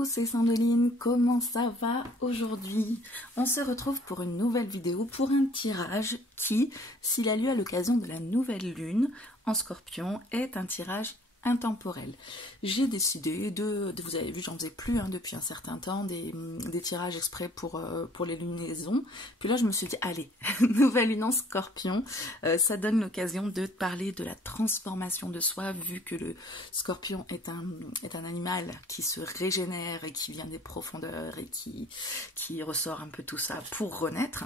Coucou, c'est Sandeline, comment ça va aujourd'hui? On se retrouve pour une nouvelle vidéo, pour un tirage qui, s'il a lieu à l'occasion de la nouvelle lune en Scorpion, est un tirage intemporel. J'ai décidé vous avez vu, j'en faisais plus depuis un certain temps, des tirages exprès pour les lunaisons. Puis là, je me suis dit, allez, nouvelle lune en Scorpion, ça donne l'occasion de parler de la transformation de soi, vu que le Scorpion est un animal qui se régénère et qui vient des profondeurs et qui ressort un peu tout ça pour renaître.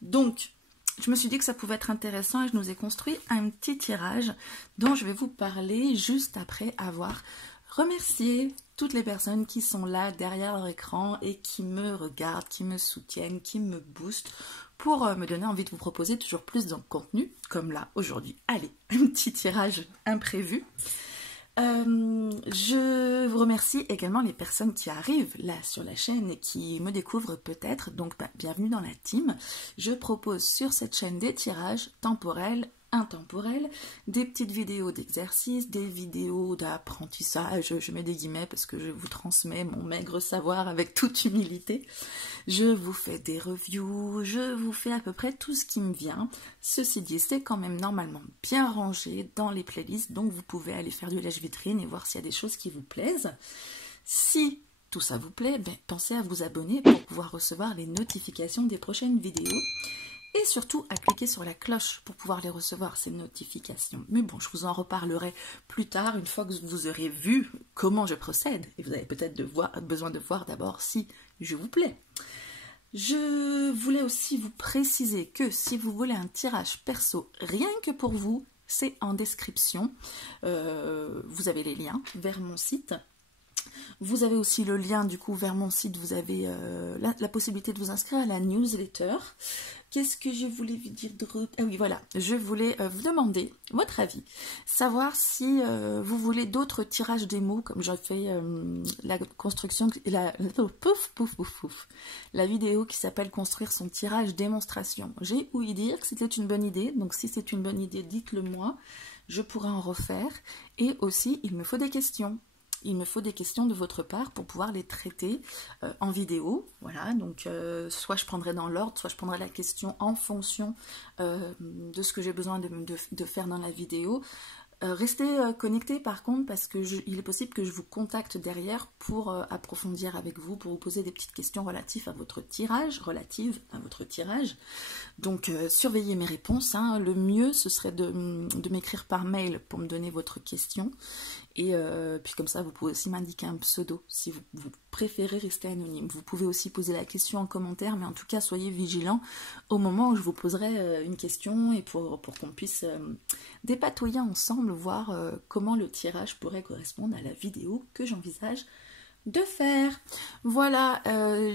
Donc, je me suis dit que ça pouvait être intéressant et je nous ai construit un petit tirage dont je vais vous parler juste après avoir remercié toutes les personnes qui sont là derrière leur écran et qui me regardent, qui me soutiennent, qui me boostent pour me donner envie de vous proposer toujours plus de contenu, comme là aujourd'hui. Allez, un petit tirage imprévu. Je vous remercie également les personnes qui arrivent là sur la chaîne et qui me découvrent peut-être, donc bienvenue dans la team. Je propose sur cette chaîne des tirages temporels, intemporels, des petites vidéos d'exercice, des vidéos d'apprentissage, je mets des guillemets parce que je vous transmets mon maigre savoir avec toute humilité. Je vous fais des reviews, je vous fais à peu près tout ce qui me vient. Ceci dit, c'est quand même normalement bien rangé dans les playlists, donc vous pouvez aller faire du lèche-vitrine et voir s'il y a des choses qui vous plaisent. Si tout ça vous plaît, pensez à vous abonner pour pouvoir recevoir les notifications des prochaines vidéos. Et surtout à cliquer sur la cloche pour pouvoir les recevoir, ces notifications. Mais bon, je vous en reparlerai plus tard, une fois que vous aurez vu comment je procède. Et vous avez peut-être besoin de voir d'abord si je vous plais. Je voulais aussi vous préciser que si vous voulez un tirage perso rien que pour vous, c'est en description. Vous avez les liens vers mon site. Vous avez aussi le lien du coup vers mon site, vous avez la possibilité de vous inscrire à la newsletter. Qu'est-ce que je voulais vous dire d'autre? Ah oui, voilà, je voulais vous demander votre avis, savoir si vous voulez d'autres tirages démo, comme j'ai fait la construction, la vidéo qui s'appelle construire son tirage démonstration. J'ai ouï dire que c'était une bonne idée, donc si c'est une bonne idée, dites-le moi, je pourrai en refaire. Et aussi, il me faut des questions. Il me faut des questions de votre part pour pouvoir les traiter en vidéo. Voilà, donc soit je prendrai dans l'ordre, soit je prendrai la question en fonction de ce que j'ai besoin de faire dans la vidéo. Restez connectés par contre parce que il est possible que je vous contacte derrière pour approfondir avec vous, pour vous poser des petites questions relatives à votre tirage, Donc surveillez mes réponses, hein. Le mieux ce serait de m'écrire par mail pour me donner votre question. Et puis comme ça, vous pouvez aussi m'indiquer un pseudo si vous préférez rester anonyme. Vous pouvez aussi poser la question en commentaire, mais en tout cas, soyez vigilants au moment où je vous poserai une question et pour qu'on puisse dépatouiller ensemble, voir comment le tirage pourrait correspondre à la vidéo que j'envisage de faire. Voilà,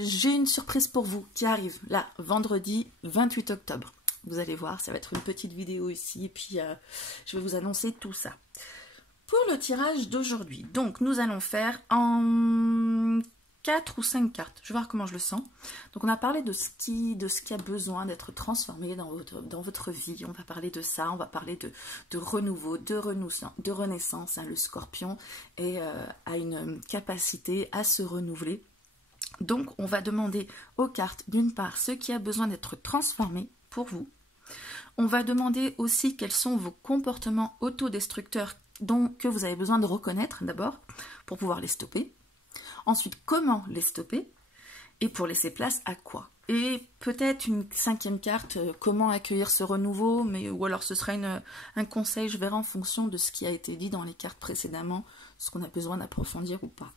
j'ai une surprise pour vous qui arrive là, vendredi 28 octobre. Vous allez voir, ça va être une petite vidéo ici, et puis je vais vous annoncer tout ça. Pour le tirage d'aujourd'hui, donc nous allons faire en 4 ou 5 cartes. Je vais voir comment je le sens. Donc on a parlé de ce qui a besoin d'être transformé dans votre vie. On va parler de ça, on va parler de renouveau, de renaissance. Hein. Le Scorpion a une capacité à se renouveler. Donc on va demander aux cartes d'une part ce qui a besoin d'être transformé pour vous. On va demander aussi quels sont vos comportements autodestructeurs que vous avez besoin de reconnaître d'abord pour pouvoir les stopper. Ensuite, comment les stopper et pour laisser place à quoi. Et peut-être une 5e carte, comment accueillir ce renouveau, ou alors ce sera un conseil, je verrai en fonction de ce qui a été dit dans les cartes précédemment, ce qu'on a besoin d'approfondir ou pas.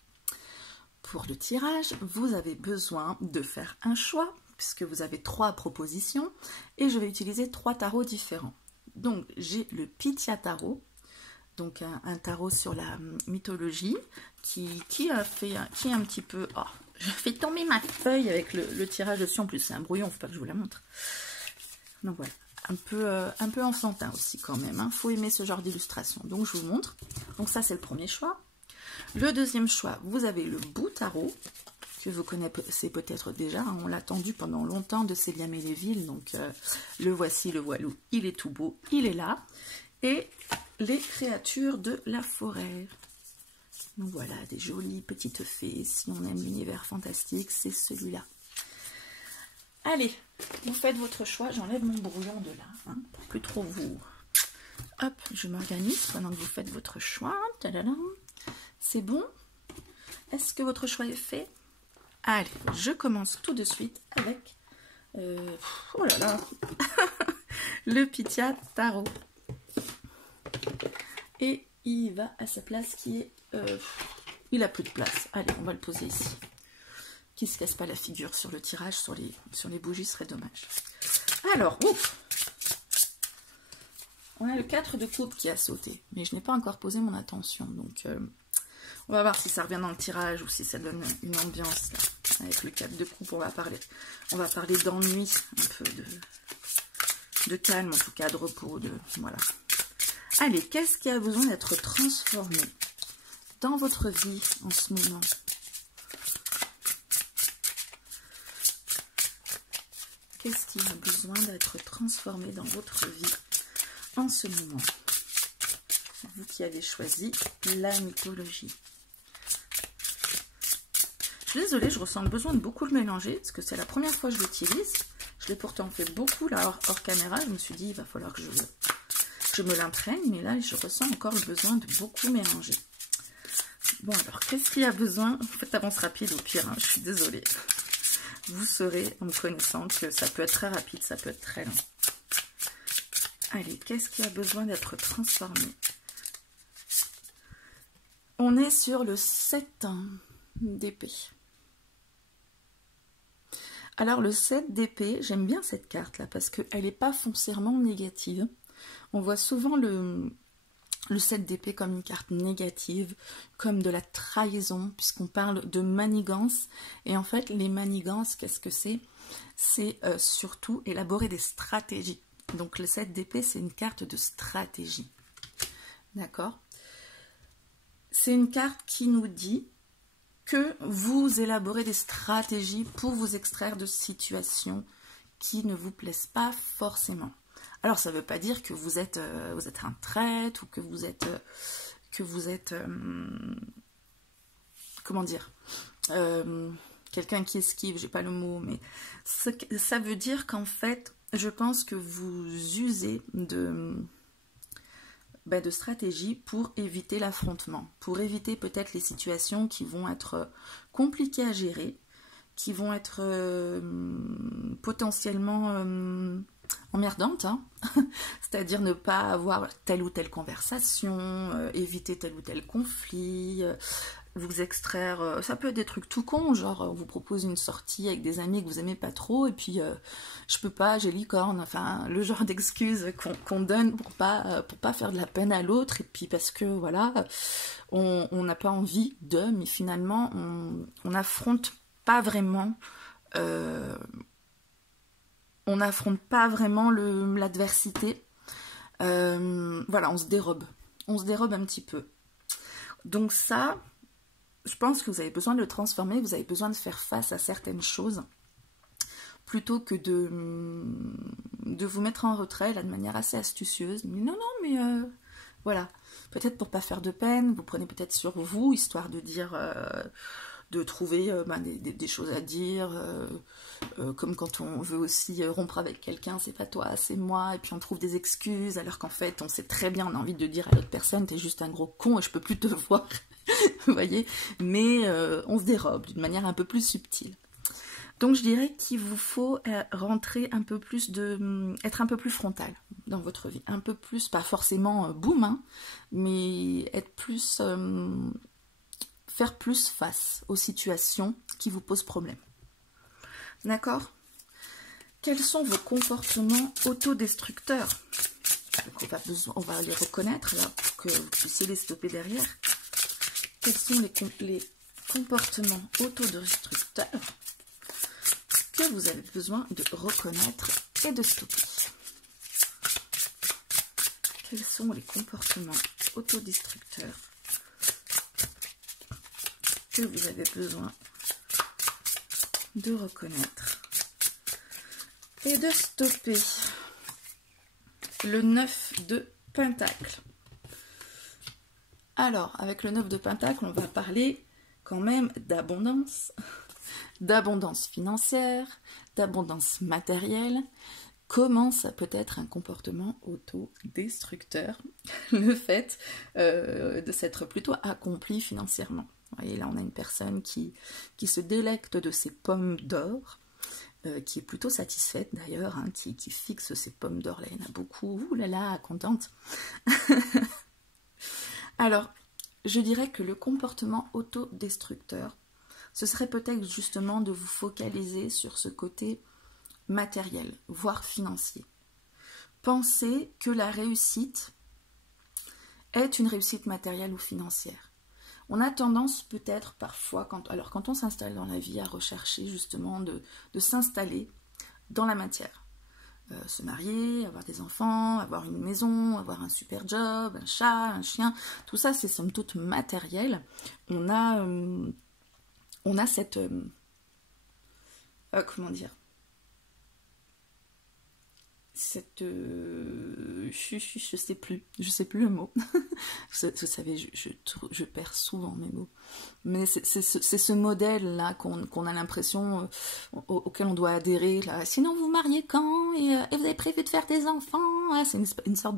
Pour le tirage, vous avez besoin de faire un choix, puisque vous avez 3 propositions, et je vais utiliser 3 tarots différents. Donc j'ai le Pythia Tarot, donc un tarot sur la mythologie, qui est un petit peu... Oh, je fais tomber ma feuille avec le tirage dessus, en plus c'est un brouillon, il ne faut pas que je vous la montre. Donc voilà, un peu enfantin aussi quand même, hein. Faut aimer ce genre d'illustration. Donc je vous montre. Donc ça c'est le premier choix. Le deuxième choix, vous avez le Bout Tarot, que vous connaissez peut-être déjà, hein. On l'a attendu pendant longtemps de Célia Méléville, donc le voici, le voilou, il est tout beau, il est là. Et les créatures de la forêt. Donc voilà, des jolies petites fées. Si on aime l'univers fantastique, c'est celui-là. Allez, vous faites votre choix. J'enlève mon brouillon de là, hein, pour plus trop vous... Hop, je m'organise pendant que vous faites votre choix. C'est bon? Est-ce que votre choix est fait? Allez, je commence tout de suite avec... oh là là le Pythia Tarot. Et il va à sa place qui est... il a plus de place. Allez, on va le poser ici. Qui se casse pas la figure sur le tirage, sur les bougies, ce serait dommage. Alors, ouf, on a le 4 de coupe qui a sauté. Mais je n'ai pas encore posé mon attention. Donc, on va voir si ça revient dans le tirage ou si ça donne une ambiance. Là. Avec le 4 de coupe, on va parler d'ennui, un peu de calme, en tout cas, de repos. Voilà. Allez, qu'est-ce qui a besoin d'être transformé dans votre vie en ce moment? Qu'est-ce qui a besoin d'être transformé dans votre vie en ce moment? Vous qui avez choisi la mythologie. Je suis désolée, je ressens le besoin de beaucoup le mélanger, parce que c'est la première fois que je l'utilise. Je l'ai pourtant fait beaucoup là hors caméra. Je me suis dit, il va falloir que je me l'imprègne, mais là, je ressens encore le besoin de beaucoup mélanger. Bon, alors, qu'est-ce qu'il y a besoin? Faites avance rapide au pire, hein, je suis désolée. Vous saurez, en me connaissant, que ça peut être très rapide, ça peut être très long. Allez, qu'est-ce qui a besoin d'être transformé? On est sur le 7 d'épée. Alors, le 7 d'épée, j'aime bien cette carte-là, parce qu'elle n'est pas foncièrement négative. On voit souvent le 7 d'épée comme une carte négative, comme de la trahison, puisqu'on parle de manigance. Et en fait, les manigances, qu'est-ce que c'est? C'est surtout élaborer des stratégies. Donc le 7 d'épée, c'est une carte de stratégie. D'accord? C'est une carte qui nous dit que vous élaborez des stratégies pour vous extraire de situations qui ne vous plaisent pas forcément. Alors, ça ne veut pas dire que vous êtes un traître ou que vous êtes comment dire, quelqu'un qui esquive, j'ai pas le mot, mais ça veut dire qu'en fait, je pense que vous usez de stratégie pour éviter l'affrontement, pour éviter peut-être les situations qui vont être compliquées à gérer, qui vont être potentiellement emmerdantes, hein. C'est-à-dire ne pas avoir telle ou telle conversation, éviter tel ou tel conflit, vous extraire, ça peut être des trucs tout cons, genre on vous propose une sortie avec des amis que vous aimez pas trop, et puis je peux pas, j'ai licorne, enfin le genre d'excuses qu'on donne pour pas faire de la peine à l'autre, et puis parce que voilà, on n'a pas envie de, mais finalement on n'affronte pas vraiment l'adversité, voilà, on se dérobe un petit peu. Donc ça, je pense que vous avez besoin de le transformer, vous avez besoin de faire face à certaines choses, plutôt que de vous mettre en retrait, là, de manière assez astucieuse. Mais non, mais voilà, peut-être pour pas faire de peine, vous prenez peut-être sur vous, histoire de dire... de trouver des choses à dire, comme quand on veut aussi rompre avec quelqu'un, c'est pas toi, c'est moi, et puis on trouve des excuses, alors qu'en fait, on sait très bien, on a envie de dire à l'autre personne, t'es juste un gros con et je peux plus te voir, vous voyez, mais on se dérobe d'une manière un peu plus subtile. Donc je dirais qu'il vous faut rentrer un peu plus être un peu plus frontal dans votre vie, un peu plus, pas forcément boum, hein, mais être plus... faire plus face aux situations qui vous posent problème. D'accord? Quels sont vos comportements autodestructeurs? Donc on va les reconnaître là pour que vous puissiez les stopper derrière. Quels sont les comportements autodestructeurs que vous avez besoin de reconnaître et de stopper? Quels sont les comportements autodestructeurs que vous avez besoin de reconnaître et de stopper? Le 9 de Pentacle. Alors, avec le 9 de Pentacle, on va parler quand même d'abondance, d'abondance financière, d'abondance matérielle. Comment ça peut être un comportement autodestructeur, le fait de s'être plutôt accompli financièrement. Vous voyez, là, on a une personne qui se délecte de ses pommes d'or, qui est plutôt satisfaite d'ailleurs, hein, qui fixe ses pommes d'or. Là, il y en a beaucoup. Ouh là là, contente. Alors, je dirais que le comportement autodestructeur, ce serait peut-être justement de vous focaliser sur ce côté matériel, voire financier. Pensez que la réussite est une réussite matérielle ou financière. On a tendance peut-être parfois, quand on s'installe dans la vie, à rechercher justement de s'installer dans la matière. Se marier, avoir des enfants, avoir une maison, avoir un super job, un chat, un chien, tout ça c'est somme toute matériel. On a cette... comment dire, cette je sais plus le mot. Vous savez, je perds souvent mes mots, mais c'est ce modèle là qu'on a l'impression auquel on doit adhérer là. Sinon vous mariez quand et vous avez prévu de faire des enfants, ah, c'est une sorte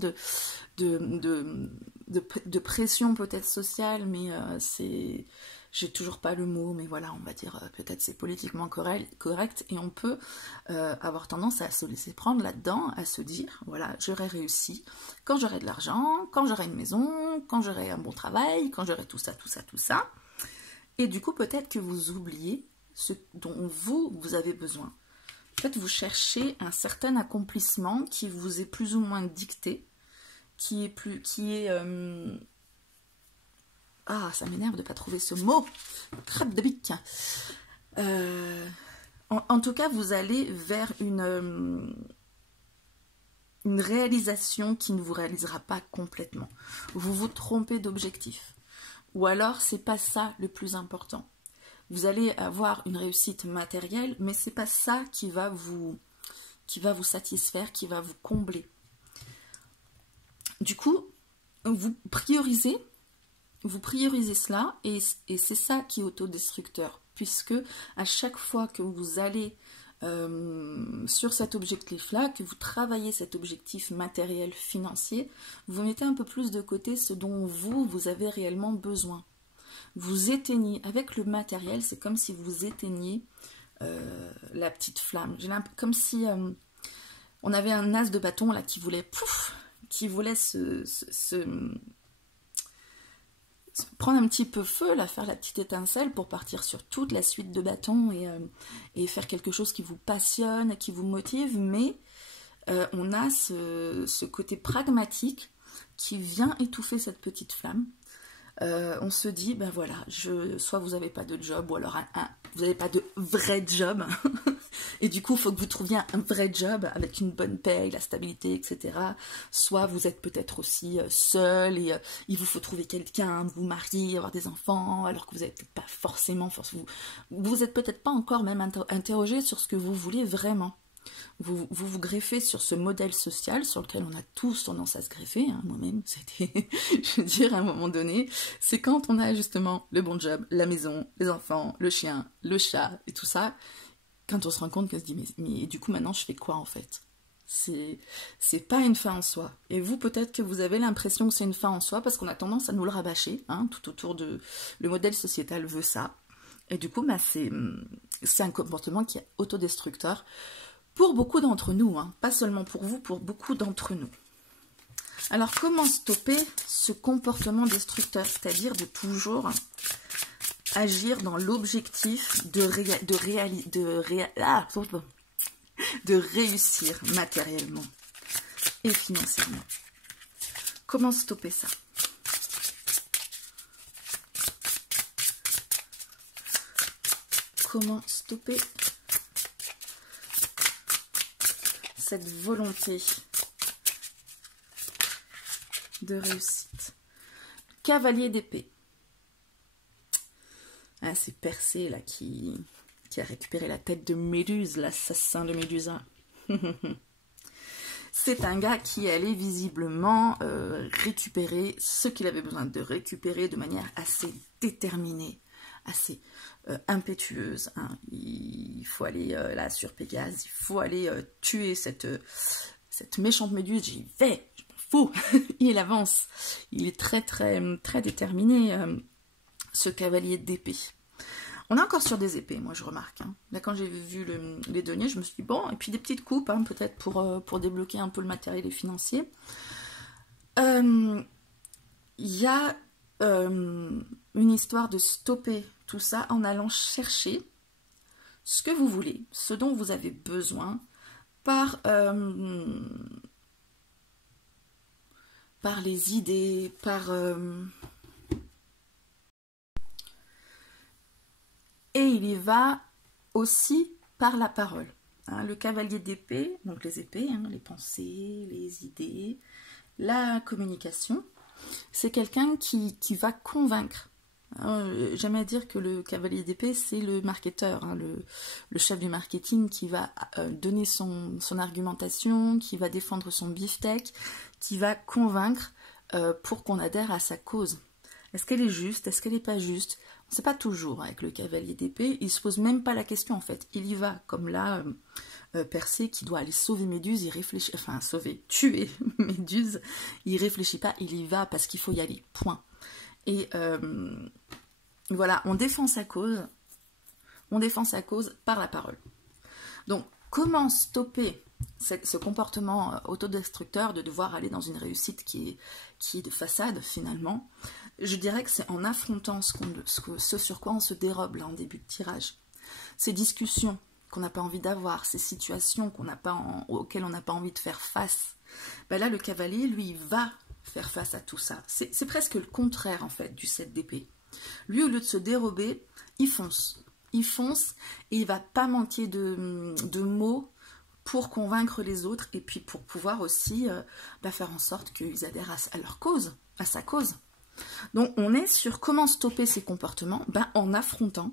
de pression peut-être sociale, mais c'est... J'ai toujours pas le mot, mais voilà, on va dire peut-être c'est politiquement correct, et on peut avoir tendance à se laisser prendre là-dedans, à se dire, voilà, j'aurai réussi quand j'aurai de l'argent, quand j'aurai une maison, quand j'aurai un bon travail, quand j'aurai tout ça. Et du coup, peut-être que vous oubliez ce dont vous avez besoin. Peut-être vous cherchez un certain accomplissement qui vous est plus ou moins dicté, ah, ça m'énerve de ne pas trouver ce mot. Crêpe de bique. En tout cas, vous allez vers une réalisation qui ne vous réalisera pas complètement. Vous vous trompez d'objectif. Ou alors, c'est pas ça le plus important. Vous allez avoir une réussite matérielle, mais c'est pas ça qui va vous satisfaire, qui va vous combler. Du coup, vous priorisez cela, et c'est ça qui est autodestructeur, puisque à chaque fois que vous allez sur cet objectif-là, que vous travaillez cet objectif matériel, financier, vous mettez un peu plus de côté ce dont vous avez réellement besoin. Vous éteignez, avec le matériel, c'est comme si vous éteigniez la petite flamme. Comme si on avait un as de bâton là qui voulait prendre un petit peu feu, là, faire la petite étincelle pour partir sur toute la suite de bâtons et faire quelque chose qui vous passionne, qui vous motive, mais on a ce côté pragmatique qui vient étouffer cette petite flamme. On se dit, ben voilà, soit vous n'avez pas de job, ou alors vous n'avez pas de vrai job, et du coup, il faut que vous trouviez un vrai job avec une bonne paye, la stabilité, etc. Soit vous êtes peut-être aussi seul, et il vous faut trouver quelqu'un, vous marier, avoir des enfants, alors que vous n'êtes peut-être pas forcément, vous n'êtes peut-être pas encore même interrogé sur ce que vous voulez vraiment. Vous greffez sur ce modèle social sur lequel on a tous tendance à se greffer, hein, moi-même, c'était, je veux dire, à un moment donné, c'est quand on a justement le bon job, la maison, les enfants, le chien, le chat et tout ça, quand on se rend compte qu'on se dit, mais du coup maintenant je fais quoi en fait? C'est pas une fin en soi. Et vous, peut-être que vous avez l'impression que c'est une fin en soi parce qu'on a tendance à nous le rabâcher, hein, tout autour de... Le modèle sociétal veut ça. Et du coup, bah, c'est un comportement qui est autodestructeur. Pour beaucoup d'entre nous, hein, pas seulement pour vous, pour beaucoup d'entre nous. Alors, comment stopper ce comportement destructeur, c'est-à-dire de toujours agir dans l'objectif de réussir matériellement et financièrement? Comment stopper ça? Comment stopper cette volonté de réussite? Cavalier d'épée. Ah, c'est Persée là qui a récupéré la tête de Méduse, l'assassin de Médusa. c'est un gars qui allait visiblement récupérer ce qu'il avait besoin de récupérer de manière assez déterminée, assez impétueuse. Hein. Il faut aller là sur Pégase, il faut aller tuer cette méchante méduse. J'y vais, je m'en fous. Il avance. Il est très déterminé, ce cavalier d'épée. On est encore sur des épées, moi je remarque. Hein. Là quand j'ai vu les deniers, je me suis dit bon, et puis des petites coupes, hein, peut-être pour débloquer un peu le matériel et financier. Il y a une histoire de stopper tout ça en allant chercher ce que vous voulez, ce dont vous avez besoin, par les idées, et il y va aussi par la parole. Hein, le cavalier d'épée, donc les épées, hein, les pensées, les idées, la communication, c'est quelqu'un qui va convaincre. J'aime à dire que le cavalier d'épée, c'est le marketeur, hein, le chef du marketing qui va donner son argumentation, qui va défendre son beefsteak, qui va convaincre pour qu'on adhère à sa cause. Est-ce qu'elle est juste? Est-ce qu'elle n'est pas juste? On ne sait pas toujours avec le cavalier d'épée, il ne se pose même pas la question en fait. Il y va, comme là, Persée qui doit aller sauver Méduse, il réfléchit, enfin tuer Méduse, il réfléchit pas, il y va parce qu'il faut y aller, point. Et voilà, on défend sa cause par la parole. Donc, comment stopper ce comportement autodestructeur de devoir aller dans une réussite qui est de façade finalement? Je dirais que c'est en affrontant ce sur quoi on se dérobe là en début de tirage. Ces discussions qu'on n'a pas envie d'avoir, ces situations auxquelles on n'a pas envie de faire face. Ben là, le cavalier, lui, va faire face à tout ça. C'est presque le contraire, en fait, du 7 d'épée. Lui, au lieu de se dérober, il fonce. Il fonce et il va pas manquer de mots pour convaincre les autres et puis pour pouvoir aussi faire en sorte qu'ils adhèrent à leur cause, à sa cause. Donc, on est sur comment stopper ces comportements en affrontant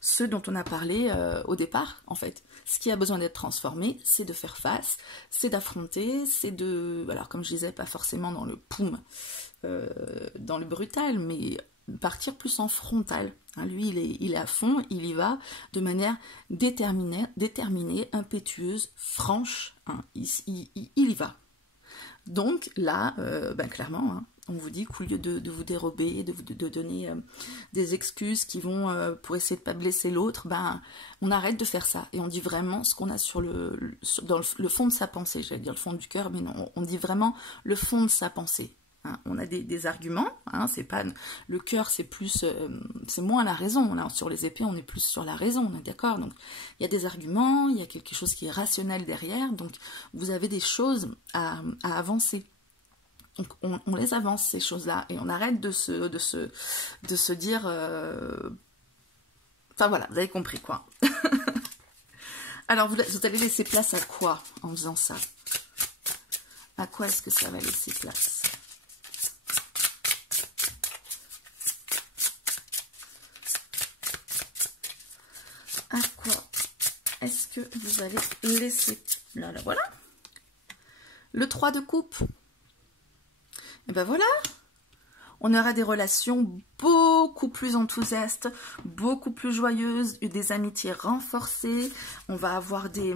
ceux dont on a parlé au départ, en fait. Ce qui a besoin d'être transformé, c'est de faire face, c'est d'affronter, c'est de... Alors, comme je disais, pas forcément dans le poum, dans le brutal, mais partir plus en frontal. Hein, lui, il est à fond, il y va de manière déterminée, impétueuse, franche. Hein, il y va. Donc, là, clairement... Hein, on vous dit qu'au lieu de vous dérober, de donner des excuses qui vont pour essayer de ne pas blesser l'autre, on arrête de faire ça. Et on dit vraiment ce qu'on a dans le fond de sa pensée. J'allais dire le fond du cœur, mais non, on dit vraiment le fond de sa pensée. Hein. On a des arguments, hein, c'est pas le cœur, c'est moins la raison. Là, sur les épées, on est plus sur la raison, on est d'accord. Donc, il y a des arguments, il y a quelque chose qui est rationnel derrière. Donc, vous avez des choses à avancer. Donc on les avance ces choses-là et on arrête de se dire enfin voilà, vous avez compris quoi. Alors vous allez laisser place à quoi en faisant ça? À quoi est-ce que ça va laisser place? À quoi est-ce que vous allez laisser? Là voilà. Le 3 de coupe. Et ben voilà, on aura des relations beaucoup plus enthousiastes, beaucoup plus joyeuses, des amitiés renforcées, on va avoir je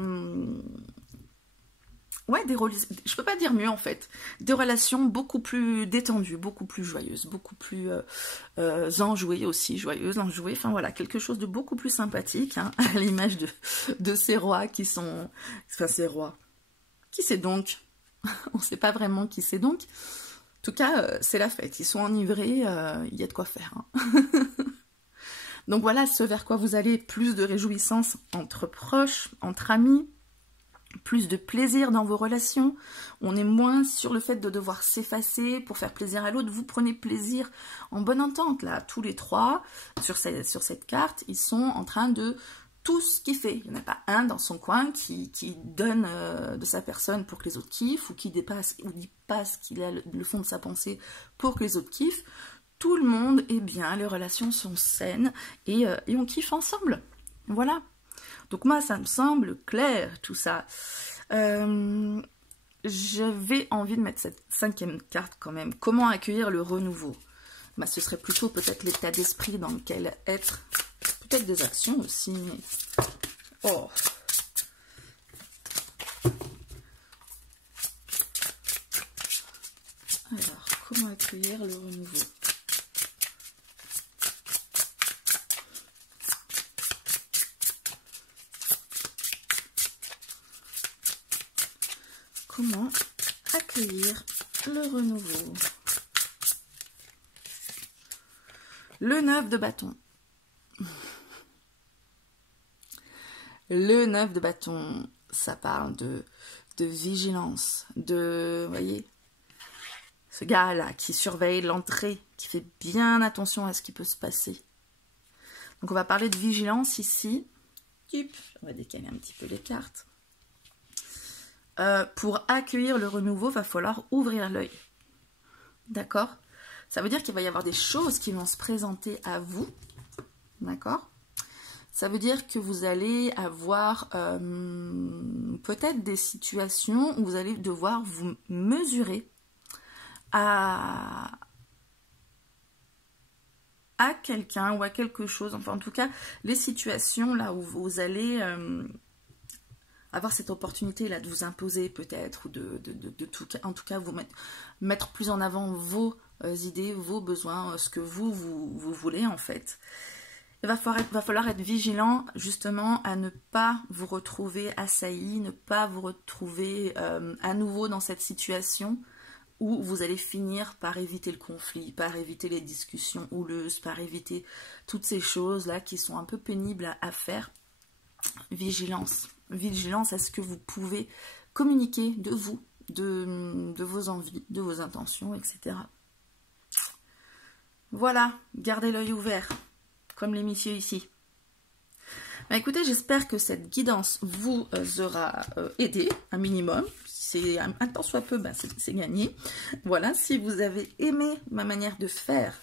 peux pas dire mieux en fait, des relations beaucoup plus détendues, beaucoup plus joyeuses, beaucoup plus enjouées aussi, joyeuses, enjouées, enfin voilà, quelque chose de beaucoup plus sympathique, hein, à l'image de ces rois qui sont, enfin ces rois, qui c'est donc? On sait pas vraiment qui c'est donc. En tout cas, c'est la fête, ils sont enivrés, il y a de quoi faire. Hein. Donc voilà, ce vers quoi vous allez, plus de réjouissance entre proches, entre amis, plus de plaisir dans vos relations. On est moins sur le fait de devoir s'effacer pour faire plaisir à l'autre. Vous prenez plaisir en bonne entente, là, tous les trois, sur cette carte, ils sont en train de tout ce qu'il fait. Il n'y en a pas un dans son coin qui donne de sa personne pour que les autres kiffent, ou qui dépasse ou dit pas ce qu'il a le fond de sa pensée pour que les autres kiffent. Tout le monde est bien, les relations sont saines et on kiffe ensemble. Voilà. Donc moi, ça me semble clair, tout ça. j'avais envie de mettre cette 5e carte quand même. Comment accueillir le renouveau? Bah, ce serait plutôt peut-être l'état d'esprit dans lequel être. Peut-être des actions aussi. Mais... Oh. Alors, comment accueillir le renouveau? Comment accueillir le renouveau? Le 9 de bâton. Le 9 de bâton, ça parle de vigilance, vous voyez, ce gars-là qui surveille l'entrée, qui fait bien attention à ce qui peut se passer. Donc on va parler de vigilance ici. On va décaler un petit peu les cartes. Pour accueillir le renouveau, il va falloir ouvrir l'œil. D'accord? Ça veut dire qu'il va y avoir des choses qui vont se présenter à vous. D'accord? Ça veut dire que vous allez avoir peut-être des situations où vous allez devoir vous mesurer à quelqu'un ou à quelque chose. Enfin, en tout cas, les situations là où vous allez avoir cette opportunité-là de vous imposer peut-être, ou en tout cas, vous mettre plus en avant vos idées, vos besoins, ce que vous voulez en fait. Il va falloir être vigilant justement à ne pas vous retrouver assailli, ne pas vous retrouver à nouveau dans cette situation où vous allez finir par éviter le conflit, par éviter les discussions houleuses, par éviter toutes ces choses-là qui sont un peu pénibles à faire. Vigilance. Vigilance à ce que vous pouvez communiquer de vous, de vos envies, de vos intentions, etc. Voilà, gardez l'œil ouvert. Comme les messieurs ici. Bah, écoutez, j'espère que cette guidance vous aura aidé, un minimum. C'est un tant soit peu, bah, c'est gagné. Voilà, si vous avez aimé ma manière de faire,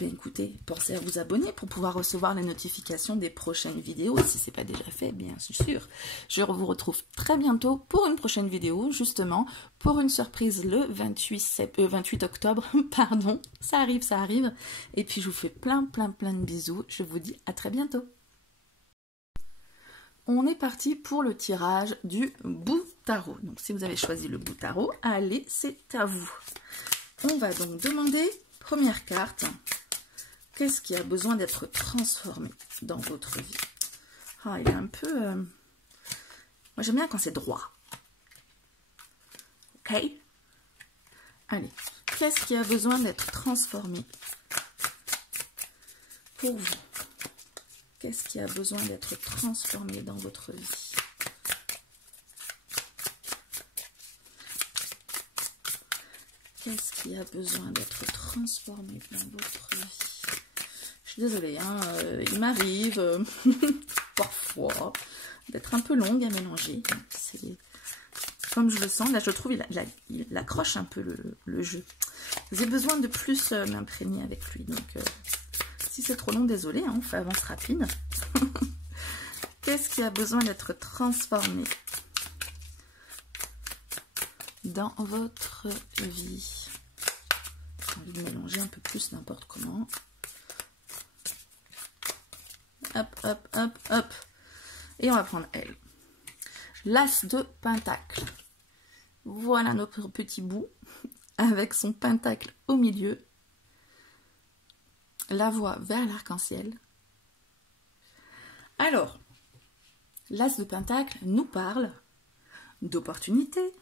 eh écoutez, pensez à vous abonner pour pouvoir recevoir les notifications des prochaines vidéos. Si ce n'est pas déjà fait, bien sûr. Je vous retrouve très bientôt pour une prochaine vidéo, justement, pour une surprise le 28 octobre. Pardon, ça arrive. Et puis, je vous fais plein de bisous. Je vous dis à très bientôt. On est parti pour le tirage du bout tarot. Donc, si vous avez choisi le bout tarot, allez, c'est à vous. On va donc demander, première carte, qu'est-ce qui a besoin d'être transformé dans votre vie? Ah, il est un peu... Moi, j'aime bien quand c'est droit. Ok? Allez, qu'est-ce qui a besoin d'être transformé pour vous? Qu'est-ce qui a besoin d'être transformé dans votre vie? Qu'est-ce qui a besoin d'être transformé dans votre vie? Je suis désolée, hein, il m'arrive parfois d'être un peu longue à mélanger. C'est comme je le sens. Là, je trouve il accroche un peu le jeu. J'ai besoin de plus m'imprégner avec lui. Donc, si c'est trop long, désolé, hein, on fait avance rapide. Qu'est-ce qui a besoin d'être transformé dans votre vie? J'ai envie de mélanger un peu plus n'importe comment. Hop. Et on va prendre elle. L'As de Pentacle. Voilà notre petit bout avec son pentacle au milieu. La voie vers l'arc-en-ciel. Alors, l'As de Pentacle nous parle d'opportunités,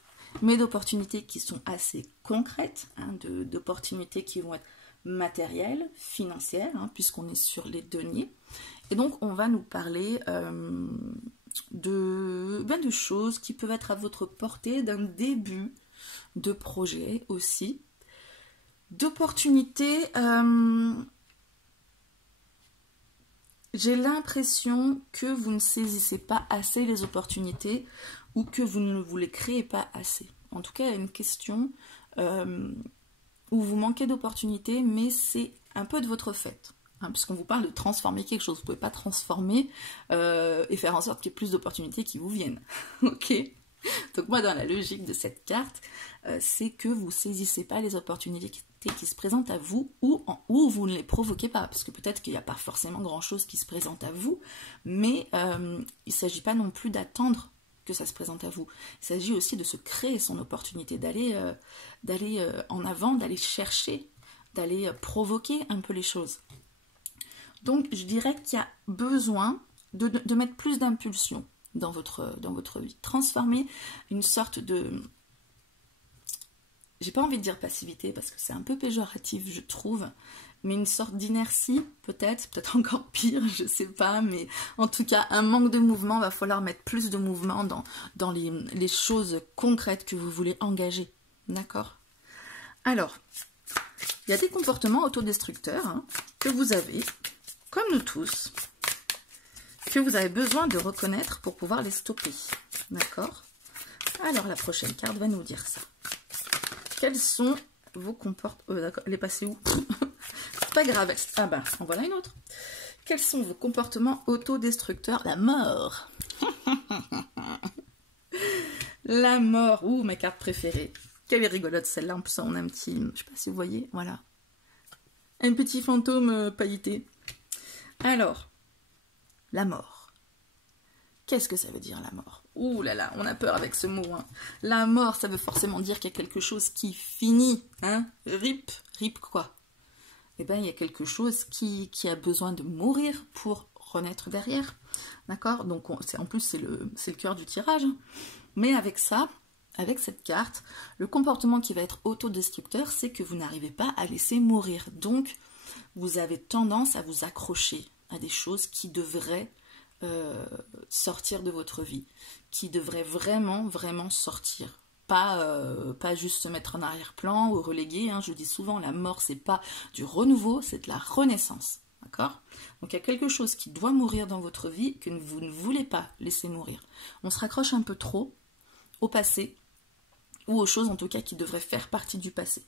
mais d'opportunités qui sont assez concrètes, hein, d'opportunités qui vont être matérielles, financières, hein, puisqu'on est sur les deniers. Et donc, on va nous parler de choses qui peuvent être à votre portée, d'un début de projet aussi, d'opportunités. J'ai l'impression que vous ne saisissez pas assez les opportunités ou que vous ne vous les créez pas assez. En tout cas, il y a une question où vous manquez d'opportunités, mais c'est un peu de votre fait. Hein, puisqu'on vous parle de transformer quelque chose. Vous ne pouvez pas transformer et faire en sorte qu'il y ait plus d'opportunités qui vous viennent. Ok. Donc moi, dans la logique de cette carte, c'est que vous ne saisissez pas les opportunités qui se présentent à vous ou vous ne les provoquez pas. Parce que peut-être qu'il n'y a pas forcément grand-chose qui se présente à vous, mais il ne s'agit pas non plus d'attendre que ça se présente à vous. Il s'agit aussi de se créer son opportunité, d'aller en avant, d'aller chercher, d'aller provoquer un peu les choses. Donc je dirais qu'il y a besoin de mettre plus d'impulsion dans votre vie. Transformer une sorte de... J'ai pas envie de dire passivité parce que c'est un peu péjoratif, je trouve, mais une sorte d'inertie, peut-être encore pire, je sais pas, mais en tout cas, un manque de mouvement, va falloir mettre plus de mouvement dans les choses concrètes que vous voulez engager, d'accord? Alors, il y a des comportements autodestructeurs hein, que vous avez, comme nous tous, que vous avez besoin de reconnaître pour pouvoir les stopper, d'accord? Alors, la prochaine carte va nous dire ça. Quels sont vos comportements... d'accord, elle est passée où? C'est pas grave. Ah ben, en voilà une autre. Quels sont vos comportements autodestructeurs? La mort. La mort. Ouh, ma carte préférée. Quelle est rigolote celle-là. En plus, on a un petit... Je sais pas si vous voyez. Voilà. Un petit fantôme pailleté. Alors, la mort. Qu'est-ce que ça veut dire, la mort? Ouh là là, on a peur avec ce mot. Hein. La mort, ça veut forcément dire qu'il y a quelque chose qui finit. Hein? Rip quoi. Eh bien, il y a quelque chose qui a besoin de mourir pour renaître derrière. D'accord? Donc, en plus, c'est le cœur du tirage. Hein. Mais avec ça, avec cette carte, le comportement qui va être autodestructeur, c'est que vous n'arrivez pas à laisser mourir. Donc, vous avez tendance à vous accrocher à des choses qui devraient sortir de votre vie, qui devraient vraiment sortir. Pas juste se mettre en arrière-plan ou reléguer. Hein. Je dis souvent, la mort, c'est pas du renouveau, c'est de la renaissance. D'accord? Donc il y a quelque chose qui doit mourir dans votre vie que vous ne voulez pas laisser mourir. On se raccroche un peu trop au passé ou aux choses en tout cas qui devraient faire partie du passé.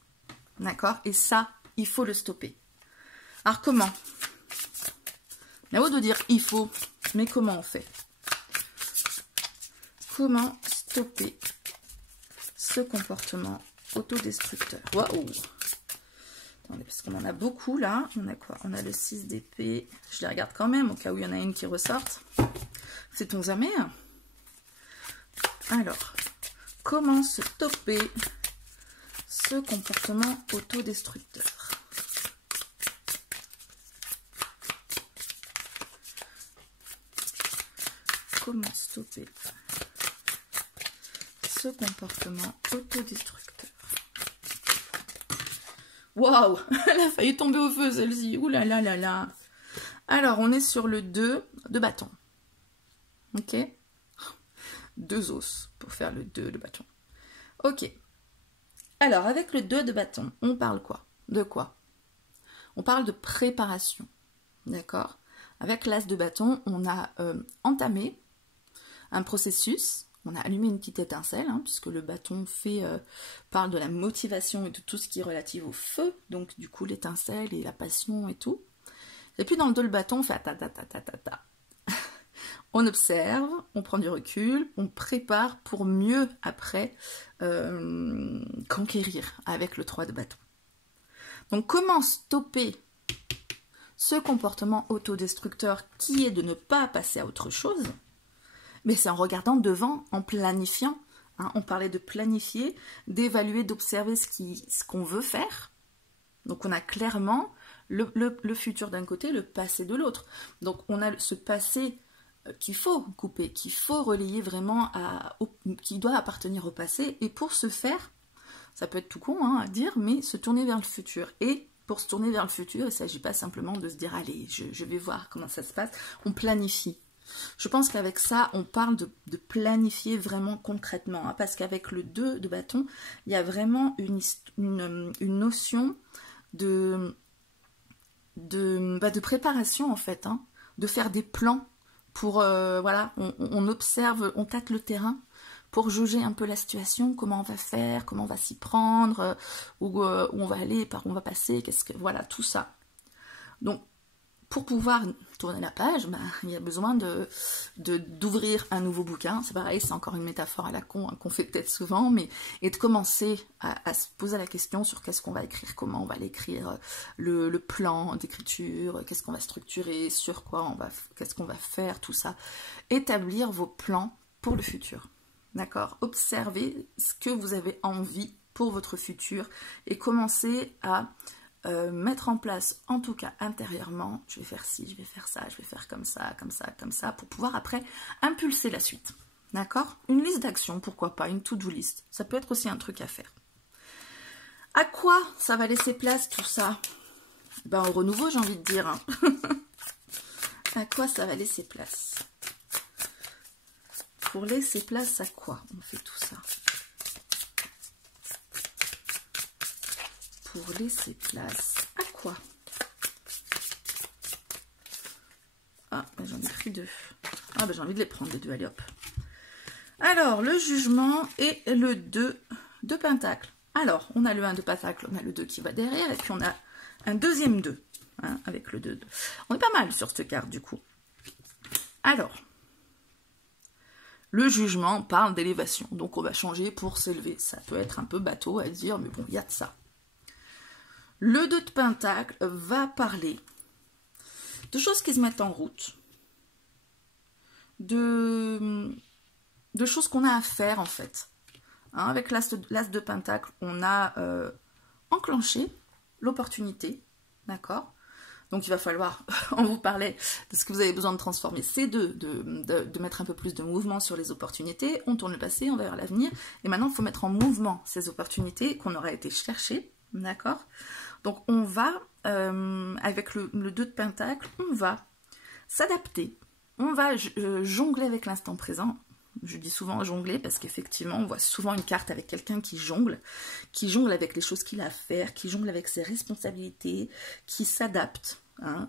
D'accord? Et ça, il faut le stopper. Alors comment? Là-haut de dire il faut, mais comment on fait? Comment stopper ce comportement autodestructeur? Waouh! Attendez, parce qu'on en a beaucoup là. On a quoi? On a le 6 d'épée. Je les regarde quand même, au cas où il y en a une qui ressorte. Sait-on jamais? Alors, comment stopper ce comportement autodestructeur? Comment stopper ce comportement autodestructeur? Waouh! Elle a failli tomber au feu celle-ci. Ouh là là là là. Alors, on est sur le 2 de bâton. Ok? 2 os pour faire le 2 de bâton. Ok. Alors, avec le 2 de bâton, on parle quoi? De quoi? On parle de préparation. D'accord? Avec l'as de bâton, on a entamé un processus, on a allumé une petite étincelle, hein, puisque le bâton parle de la motivation et de tout ce qui est relatif au feu, donc du coup l'étincelle et la passion et tout. Et puis dans le dos, le bâton, on fait ta. On observe, on prend du recul, on prépare pour mieux après conquérir avec le 3 de bâton. Donc comment stopper ce comportement autodestructeur qui est de ne pas passer à autre chose? Mais c'est en regardant devant, en planifiant. Hein, on parlait de planifier, d'évaluer, d'observer ce qu'on veut faire. Donc on a clairement le futur d'un côté, le passé de l'autre. Donc on a ce passé qu'il faut couper, qu'il faut relayer vraiment, qui doit appartenir au passé. Et pour ce faire, ça peut être tout con hein, à dire, mais se tourner vers le futur. Et pour se tourner vers le futur, il ne s'agit pas simplement de se dire, allez, je vais voir comment ça se passe. On planifie. Je pense qu'avec ça, on parle de planifier vraiment concrètement, hein, parce qu'avec le 2 de bâton, il y a vraiment une notion de préparation, en fait, hein, de faire des plans pour, voilà, on observe, on tâte le terrain pour jauger un peu la situation, comment on va faire, comment on va s'y prendre, où on va aller, par où on va passer, voilà, tout ça. Donc, pour pouvoir tourner la page, bah, il y a besoin d'ouvrir un nouveau bouquin. C'est pareil, c'est encore une métaphore à la con, hein, qu'on fait peut-être souvent, mais et de commencer à se poser la question sur qu'est-ce qu'on va écrire, comment on va l'écrire, le plan d'écriture, qu'est-ce qu'on va structurer, sur quoi qu'est-ce qu'on va faire, tout ça. Établir vos plans pour le futur. D'accord? Observez ce que vous avez envie pour votre futur et commencez à mettre en place, en tout cas intérieurement, je vais faire ci, je vais faire ça, je vais faire comme ça, comme ça, comme ça, pour pouvoir après impulser la suite. D'accord? Une liste d'actions, pourquoi pas, une to-do list. Ça peut être aussi un truc à faire. À quoi ça va laisser place tout ça? Ben au renouveau, j'ai envie de dire. Hein. À quoi ça va laisser place? Pour laisser place à quoi on fait tout ça? Pour laisser place à quoi? Ah, ben j'en ai pris deux. Ah, ben j'ai envie de les prendre, les deux, allez hop. Alors, le jugement et le 2 de pentacle. Alors, on a le 1 de pentacle, on a le 2 qui va derrière, et puis on a un deuxième 2, hein, avec le 2. On est pas mal sur cette carte, du coup. Alors, le jugement parle d'élévation, donc on va changer pour s'élever. Ça peut être un peu bateau à dire, mais bon, il y a de ça. Le 2 de pentacle va parler de choses qui se mettent en route, de choses qu'on a à faire en fait. Hein, avec l'as de pentacle, on a enclenché l'opportunité, d'accord? Donc il va falloir, on vous parlait de ce que vous avez besoin de transformer, c'est de mettre un peu plus de mouvement sur les opportunités. On tourne le passé, on va vers l'avenir, et maintenant il faut mettre en mouvement ces opportunités qu'on aura été chercher, d'accord? Donc on va, avec le 2 de pentacle, on va s'adapter, on va jongler avec l'instant présent. Je dis souvent jongler parce qu'effectivement, on voit souvent une carte avec quelqu'un qui jongle avec les choses qu'il a à faire, qui jongle avec ses responsabilités, qui s'adapte hein,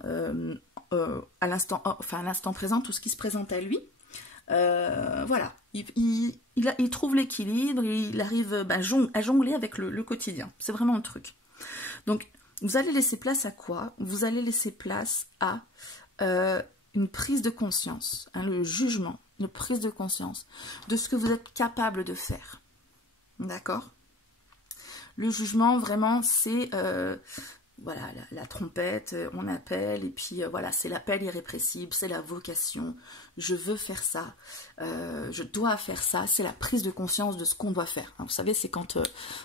à l'instant présent, tout ce qui se présente à lui. Voilà, il trouve l'équilibre, il arrive à jongler avec le quotidien. C'est vraiment un truc. Donc, vous allez laisser place à quoi? Vous allez laisser place à une prise de conscience, hein, le jugement, une prise de conscience de ce que vous êtes capable de faire. D'accord? Le jugement, vraiment, c'est voilà, la trompette, on appelle, et puis voilà, c'est l'appel irrépressible, c'est la vocation, je veux faire ça, je dois faire ça, c'est la prise de conscience de ce qu'on doit faire. Hein, vous savez, c'est quand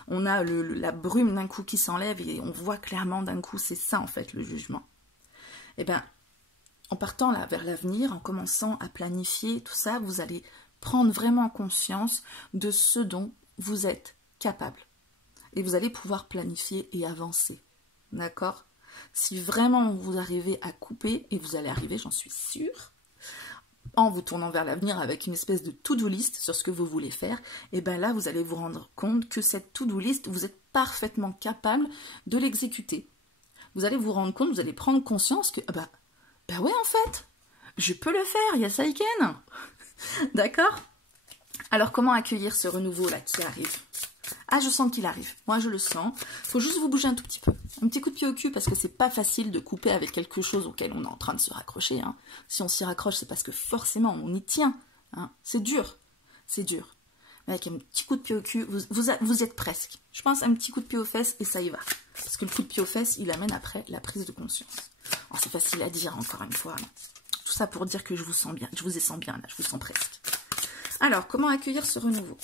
on a la brume d'un coup qui s'enlève et on voit clairement d'un coup, c'est ça en fait le jugement. Eh bien, en partant là vers l'avenir, en commençant à planifier tout ça, vous allez prendre vraiment conscience de ce dont vous êtes capable. Et vous allez pouvoir planifier et avancer. D'accord? Si vraiment vous arrivez à couper, et vous allez arriver, j'en suis sûre, en vous tournant vers l'avenir avec une espèce de to-do list sur ce que vous voulez faire, et bien là, vous allez vous rendre compte que cette to-do list, vous êtes parfaitement capable de l'exécuter. Vous allez vous rendre compte, vous allez prendre conscience que, bah ouais, en fait, je peux le faire, il y a Saiken. D'accord? Alors, comment accueillir ce renouveau-là qui arrive? Ah, je sens qu'il arrive. Moi, je le sens. Il faut juste vous bouger un tout petit peu. Un petit coup de pied au cul, parce que c'est pas facile de couper avec quelque chose auquel on est en train de se raccrocher. Hein. Si on s'y raccroche, c'est parce que forcément, on y tient. Hein. C'est dur. C'est dur. Mais avec un petit coup de pied au cul, vous êtes presque. Je pense un petit coup de pied aux fesses et ça y va. Parce que le coup de pied aux fesses, il amène après la prise de conscience. Alors, c'est facile à dire, encore une fois. Tout ça pour dire que je vous sens bien. Je vous ai sens bien, là. Je vous sens presque. Alors, comment accueillir ce renouveau?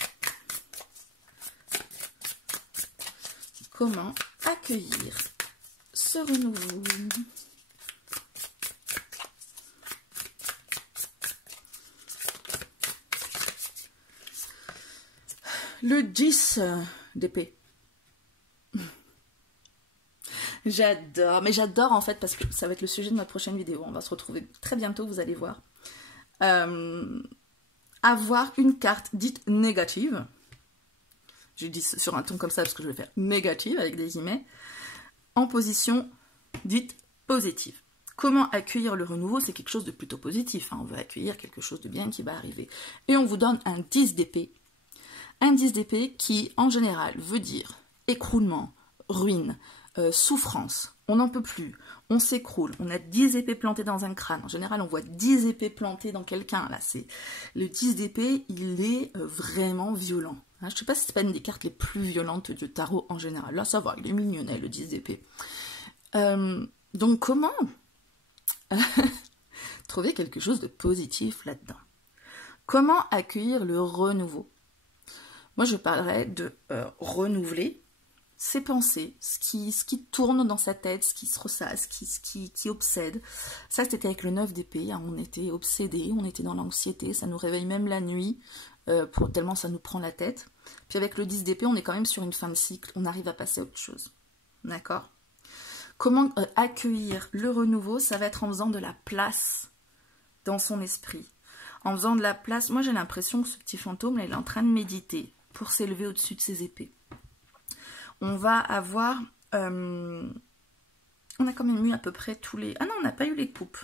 Comment accueillir ce renouveau? Le 10 d'épée. J'adore, mais j'adore en fait parce que ça va être le sujet de ma prochaine vidéo. On va se retrouver très bientôt, vous allez voir. Avoir une carte dite négative. Je dis sur un ton comme ça parce que je vais faire négative avec des guillemets. En position dite positive. Comment accueillir le renouveau? C'est quelque chose de plutôt positif. Hein. On veut accueillir quelque chose de bien qui va arriver. Et on vous donne un 10 d'épée. Un 10 d'épée qui, en général, veut dire écroulement, ruine, souffrance. on n'en peut plus, on s'écroule, on a 10 épées plantées dans un crâne. En général, on voit 10 épées plantées dans quelqu'un. Là, c'est le 10 d'épée, il est vraiment violent. Hein, je ne sais pas si c'est pas une des cartes les plus violentes du tarot en général. Là, ça va, il est mignonnet, le 10 d'épée. Donc, comment trouver quelque chose de positif là-dedans? Comment accueillir le renouveau? Moi, je parlerais de renouveler ses pensées, ce qui tourne dans sa tête, ce qui se ressasse, qui obsède. Ça, c'était avec le 9 d'épée, hein, on était obsédés, on était dans l'anxiété, ça nous réveille même la nuit, tellement ça nous prend la tête. Puis avec le 10 d'épée, on est quand même sur une fin de cycle, on arrive à passer à autre chose. D'accord? Comment accueillir le renouveau? Ça va être en faisant de la place dans son esprit. En faisant de la place, moi j'ai l'impression que ce petit fantôme, là, il est en train de méditer pour s'élever au-dessus de ses épées. On va avoir... on a quand même eu à peu près tous les... Ah non, on n'a pas eu les coupes.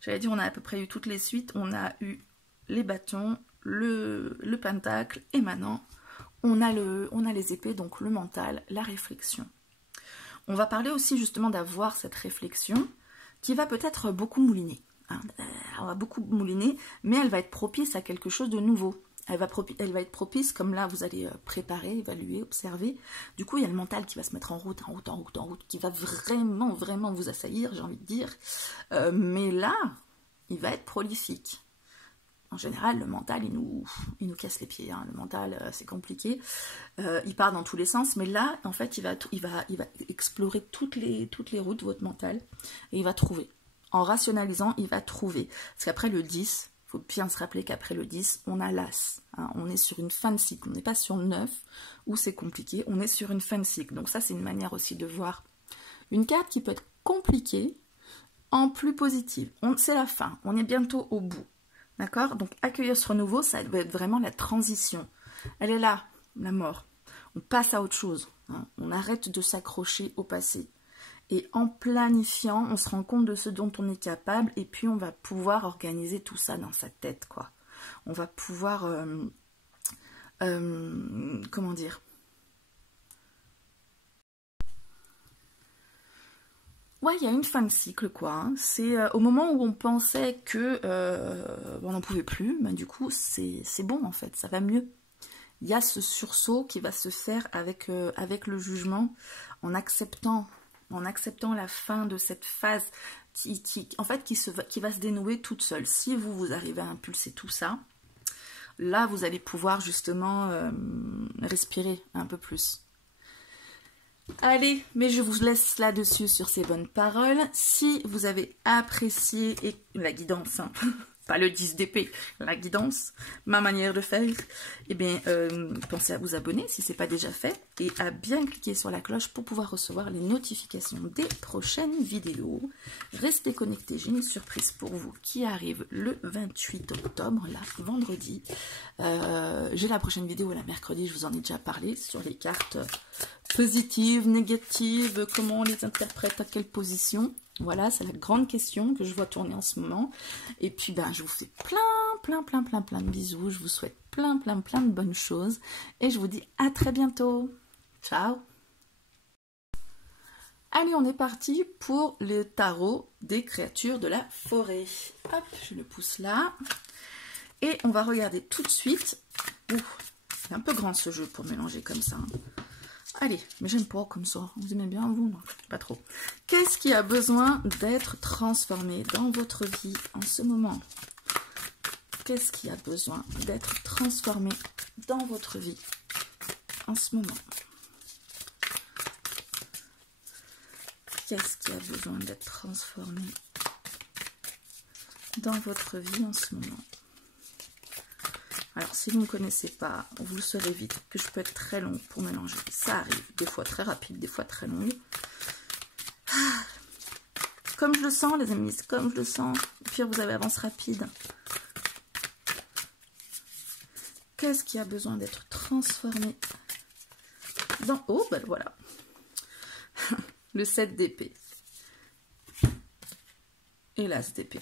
J'allais dire, on a à peu près eu toutes les suites. On a eu les bâtons, le pentacle, et maintenant, on a les épées, donc le mental, la réflexion. On va parler aussi justement d'avoir cette réflexion qui va peut-être beaucoup mouliner. Hein. On va beaucoup mouliner, mais elle va être propice à quelque chose de nouveau. Elle va être propice, comme là, vous allez préparer, évaluer, observer. Du coup, il y a le mental qui va se mettre en route, qui va vraiment, vraiment vous assaillir, j'ai envie de dire. Mais là, il va être prolifique. En général, le mental, il nous casse les pieds. Hein. Le mental, c'est compliqué. Il part dans tous les sens. Mais là, en fait, il va explorer toutes les routes, votre mental. Et il va trouver. En rationalisant, il va trouver. Parce qu'après le 10... Il faut bien se rappeler qu'après le 10, on a l'As. Hein, on est sur une fin de cycle. On n'est pas sur le 9 où c'est compliqué. On est sur une fin de cycle. Donc ça, c'est une manière aussi de voir une carte qui peut être compliquée en plus positive. C'est la fin. On est bientôt au bout. D'accord? Donc accueillir ce renouveau, ça va être vraiment la transition. Elle est là, la mort. On passe à autre chose. Hein, on arrête de s'accrocher au passé. Et en planifiant, on se rend compte de ce dont on est capable et puis on va pouvoir organiser tout ça dans sa tête, quoi. On va pouvoir... comment dire? Ouais, il y a une fin de cycle, quoi. Hein. C'est au moment où on pensait que on n'en pouvait plus, ben, du coup, c'est bon, en fait, ça va mieux. Il y a ce sursaut qui va se faire avec le jugement, en acceptant la fin de cette phase qui va se dénouer toute seule. Si vous arrivez à impulser tout ça, là, vous allez pouvoir justement respirer un peu plus. Allez, mais je vous laisse là-dessus sur ces bonnes paroles. Si vous avez apprécié la guidance, hein, pas le 10 d'épée, la guidance, ma manière de faire, eh bien, pensez à vous abonner si ce n'est pas déjà fait et à bien cliquer sur la cloche pour pouvoir recevoir les notifications des prochaines vidéos. Restez connectés, j'ai une surprise pour vous qui arrive le 28 octobre, là, vendredi. J'ai la prochaine vidéo la mercredi, je vous en ai déjà parlé, sur les cartes positives, négatives, comment on les interprète, à quelle position. Voilà, c'est la grande question que je vois tourner en ce moment. Et puis, ben, je vous fais plein de bisous. Je vous souhaite plein de bonnes choses. Et je vous dis à très bientôt. Ciao. Allez, on est parti pour le tarot des créatures de la forêt. Hop, je le pousse là. Et on va regarder tout de suite. Ouh, c'est un peu grand ce jeu pour mélanger comme ça. Hein. Allez, mais j'aime pas comme ça. Vous aimez bien, vous? Non, pas trop. Qu'est-ce qui a besoin d'être transformé dans votre vie en ce moment? Qu'est-ce qui a besoin d'être transformé dans votre vie en ce moment? Qu'est-ce qui a besoin d'être transformé dans votre vie en ce moment? Alors, si vous ne me connaissez pas, vous le saurez vite que je peux être très longue pour mélanger. Ça arrive, des fois très rapide, des fois très longue. Ah, comme je le sens, les amis, c'est comme je le sens. Au pire, vous avez avance rapide. Qu'est-ce qui a besoin d'être transformé dans... Oh, ben voilà. Le 7 d'épée. Et l'as d'épée.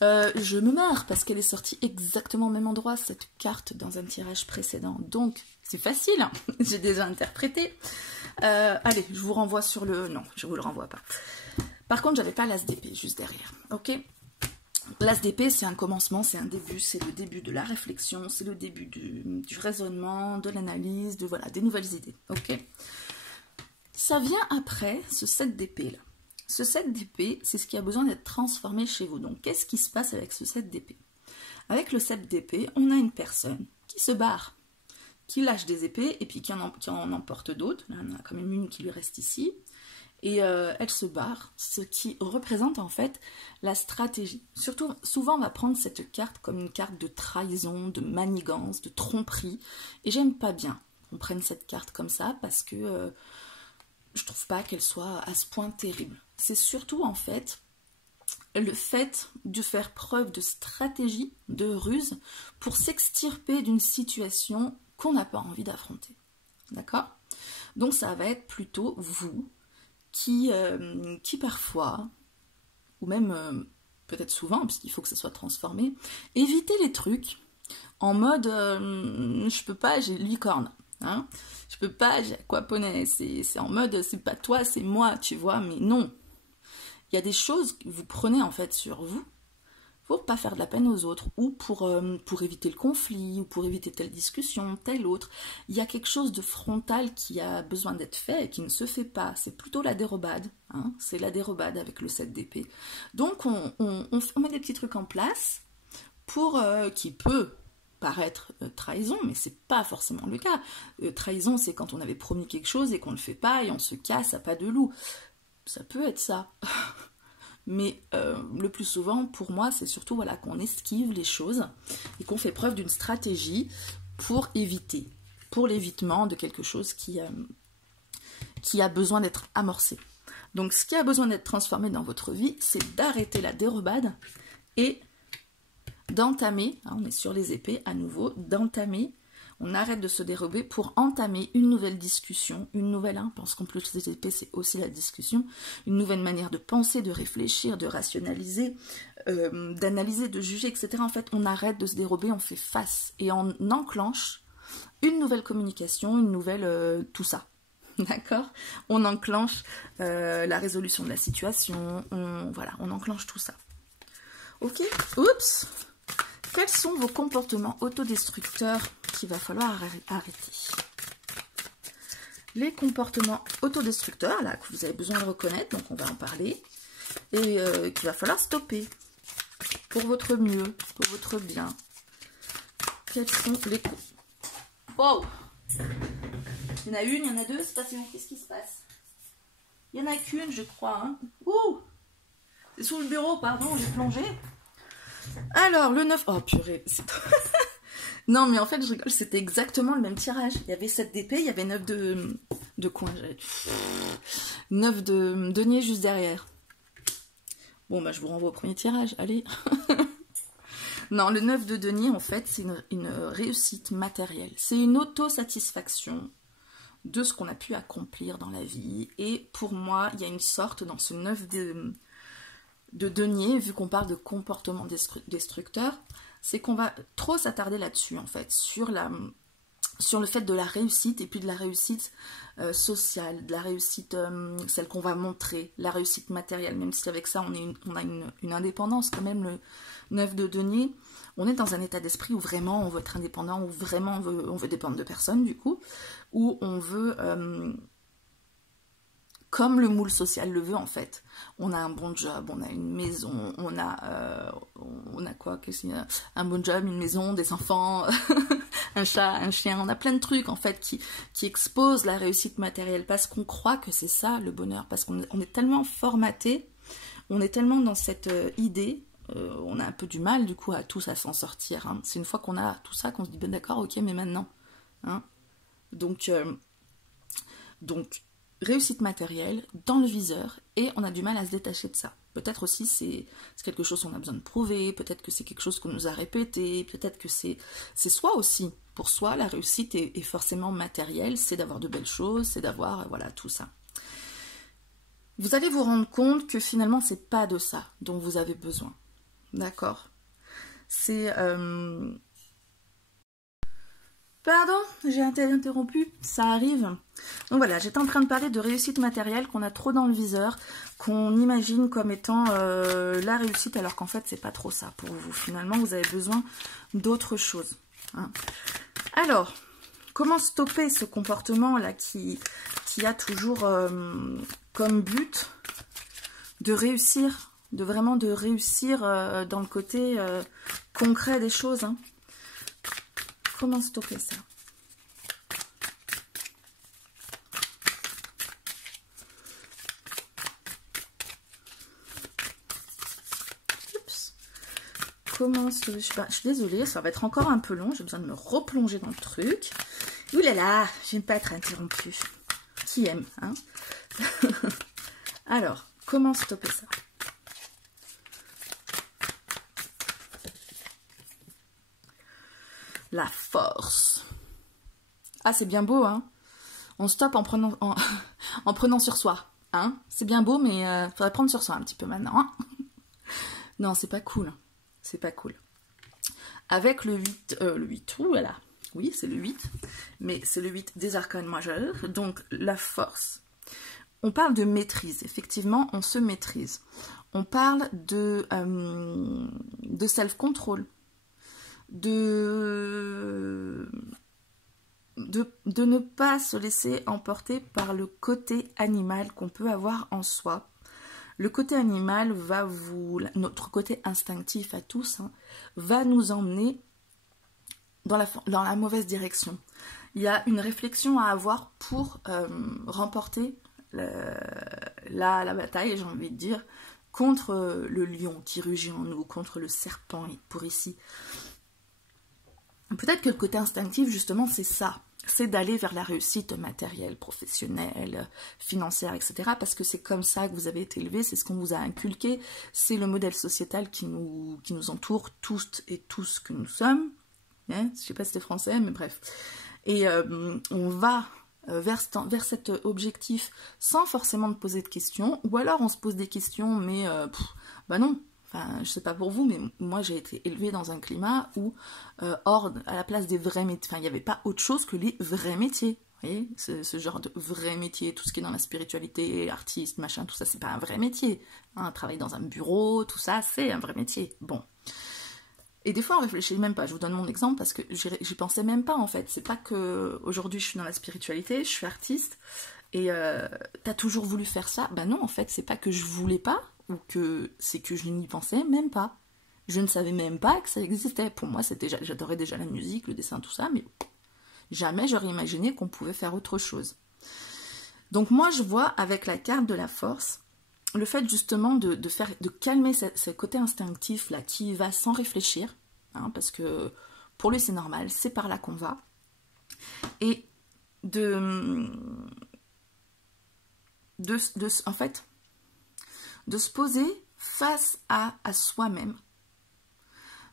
Je me marre parce qu'elle est sortie exactement au même endroit, cette carte, dans un tirage précédent. Donc, c'est facile, hein. J'ai déjà interprété. Allez, je vous renvoie sur le... Non, je vous le renvoie pas. Par contre, j'avais pas l'as d'épée juste derrière, ok? L'as d'épée, c'est un commencement, c'est un début, c'est le début de la réflexion, c'est le début du raisonnement, de l'analyse, voilà, des nouvelles idées, ok? Ça vient après ce 7 d'épée là. Ce 7 d'épée, c'est ce qui a besoin d'être transformé chez vous. Donc, qu'est-ce qui se passe avec ce 7 d'épée? Avec le 7 d'épée, on a une personne qui se barre, qui lâche des épées et puis qui en emporte d'autres. Là, on a quand même une qui lui reste ici. Et elle se barre, ce qui représente en fait la stratégie. Surtout, souvent on va prendre cette carte comme une carte de trahison, de manigance, de tromperie. Et j'aime pas bien qu'on prenne cette carte comme ça parce que je trouve pas qu'elle soit à ce point terrible. C'est surtout en fait le fait de faire preuve de stratégie, de ruse, pour s'extirper d'une situation qu'on n'a pas envie d'affronter. D'accord? Donc ça va être plutôt vous qui parfois, ou même peut-être souvent, puisqu'il faut que ça soit transformé, évitez les trucs en mode je peux pas, j'ai licorne. Hein, je peux pas, j'ai aquaponais, c'est en mode c'est pas toi, c'est moi, tu vois, mais non. Il y a des choses que vous prenez en fait sur vous pour pas faire de la peine aux autres, ou pour éviter le conflit, ou pour éviter telle discussion, telle autre. Il y a quelque chose de frontal qui a besoin d'être fait et qui ne se fait pas. C'est plutôt la dérobade, hein, c'est la dérobade avec le 7 d'épée. Donc on met des petits trucs en place pour qui peut paraître trahison, mais c'est pas forcément le cas. Trahison, c'est quand on avait promis quelque chose et qu'on ne le fait pas et on se casse à pas de loup. Ça peut être ça. Mais le plus souvent, pour moi, c'est surtout voilà, qu'on esquive les choses et qu'on fait preuve d'une stratégie pour éviter, pour l'évitement de quelque chose qui a besoin d'être amorcé. Donc, ce qui a besoin d'être transformé dans votre vie, c'est d'arrêter la dérobade et d'entamer, hein, on est sur les épées à nouveau, d'entamer, on arrête de se dérober pour entamer une nouvelle discussion, une nouvelle, hein, parce qu'en plus les épées c'est aussi la discussion, une nouvelle manière de penser, de réfléchir, de rationaliser, d'analyser, de juger, etc. En fait, on arrête de se dérober, on fait face et on enclenche une nouvelle communication, une nouvelle tout ça. D'accord? On enclenche la résolution de la situation, on enclenche tout ça. Ok? Oups! Quels sont vos comportements autodestructeurs qu'il va falloir arrêter? Les comportements autodestructeurs, là, que vous avez besoin de reconnaître, donc on va en parler, et qu'il va falloir stopper pour votre mieux, pour votre bien. Quels sont les... Wow! Il y en a une, il y en a deux, c'est pas si bon, qu'est-ce qui se passe? Il y en a qu'une, je crois. Hein. Ouh! C'est sous le bureau, pardon, j'ai plongé. Alors, le 9... Oh, purée. Non, mais en fait, je rigole, c'était exactement le même tirage. Il y avait 7 d'épée, il y avait 9 de coin. 9 de denier juste derrière. Bon, bah, je vous renvoie au premier tirage, allez. Non, le 9 de denier, en fait, c'est une réussite matérielle. C'est une autosatisfaction de ce qu'on a pu accomplir dans la vie. Et pour moi, il y a une sorte, dans ce 9 de denier, vu qu'on parle de comportement destructeur, c'est qu'on va trop s'attarder là-dessus, en fait, sur le fait de la réussite, et puis de la réussite sociale, de la réussite, celle qu'on va montrer, la réussite matérielle, même si avec ça, on a une indépendance, quand même, le 9 de denier, on est dans un état d'esprit où vraiment on veut être indépendant, où vraiment on veut dépendre de personne, du coup, où on veut... comme le moule social le veut en fait. On a un bon job, on a une maison, on a quoi, un bon job, une maison, des enfants, un chat, un chien, on a plein de trucs en fait qui exposent la réussite matérielle parce qu'on croit que c'est ça le bonheur, parce qu'on est tellement formaté, on est tellement dans cette idée, on a un peu du mal du coup à tous à s'en sortir. Hein. C'est une fois qu'on a tout ça qu'on se dit ben d'accord, ok, mais maintenant. Hein. Donc réussite matérielle dans le viseur et on a du mal à se détacher de ça. Peut-être aussi c'est quelque chose qu'on a besoin de prouver, peut-être que c'est quelque chose qu'on nous a répété, peut-être que c'est soi aussi. Pour soi, la réussite est forcément matérielle, c'est d'avoir de belles choses, c'est d'avoir, voilà, tout ça. Vous allez vous rendre compte que finalement, c'est pas de ça dont vous avez besoin. D'accord? C'est... Pardon, j'ai été interrompu, ça arrive. Donc voilà, j'étais en train de parler de réussite matérielle qu'on a trop dans le viseur, qu'on imagine comme étant la réussite, alors qu'en fait, c'est pas trop ça pour vous. Finalement, vous avez besoin d'autre chose. Hein. Alors, comment stopper ce comportement-là qui a toujours comme but de réussir, de vraiment de réussir dans le côté concret des choses, hein. Comment stopper ça? Oups. Comment je suis désolée, ça va être encore un peu long. J'ai besoin de me replonger dans le truc. Ouh là là, j'aime pas être interrompue. Qui aime, hein? Alors, comment stopper ça? La force. Ah, c'est bien beau, hein. On stoppe en prenant, en prenant sur soi. Hein. C'est bien beau, mais faudrait prendre sur soi un petit peu maintenant. Hein. Non, c'est pas cool. C'est pas cool. Avec le 8, ouh là là. Oui, c'est le 8, mais c'est le 8 des arcanes majeurs. Donc, la force. On parle de maîtrise. Effectivement, on se maîtrise. On parle de self-control. De ne pas se laisser emporter par le côté animal qu'on peut avoir en soi. Le côté animal va notre côté instinctif à tous, hein, va nous emmener dans la mauvaise direction. Il y a une réflexion à avoir pour remporter la bataille, j'ai envie de dire, contre le lion qui rugit en nous, contre le serpent pour ici. Peut-être que le côté instinctif, justement, c'est ça. C'est d'aller vers la réussite matérielle, professionnelle, financière, etc. Parce que c'est comme ça que vous avez été élevé, c'est ce qu'on vous a inculqué, c'est le modèle sociétal qui nous entoure, tous et tous que nous sommes. Hein, je ne sais pas si c'était français, mais bref. Et on va vers cet objectif sans forcément te poser de questions, ou alors on se pose des questions, mais bah non. Enfin, je sais pas pour vous, mais moi j'ai été élevée dans un climat où, à la place des vrais métiers, enfin, il n'y avait pas autre chose que les vrais métiers. Vous voyez, ce genre de vrais métiers, tout ce qui est dans la spiritualité, artiste, machin, tout ça, c'est pas un vrai métier. Hein, travailler dans un bureau, tout ça, c'est un vrai métier. Bon. Et des fois, on réfléchit même pas. Je vous donne mon exemple parce que j'y pensais même pas, en fait. C'est pas que aujourd'hui je suis dans la spiritualité, je suis artiste, et t'as toujours voulu faire ça? Ben non, en fait, c'est pas que je voulais pas, ou que c'est que je n'y pensais même pas. Je ne savais même pas que ça existait. Pour moi, j'adorais déjà la musique, le dessin, tout ça, mais jamais j'aurais imaginé qu'on pouvait faire autre chose. Donc moi, je vois avec la carte de la force, le fait justement de calmer ce côté instinctif là qui va sans réfléchir, hein, parce que pour lui c'est normal, c'est par là qu'on va, et en fait, de se poser face à soi-même,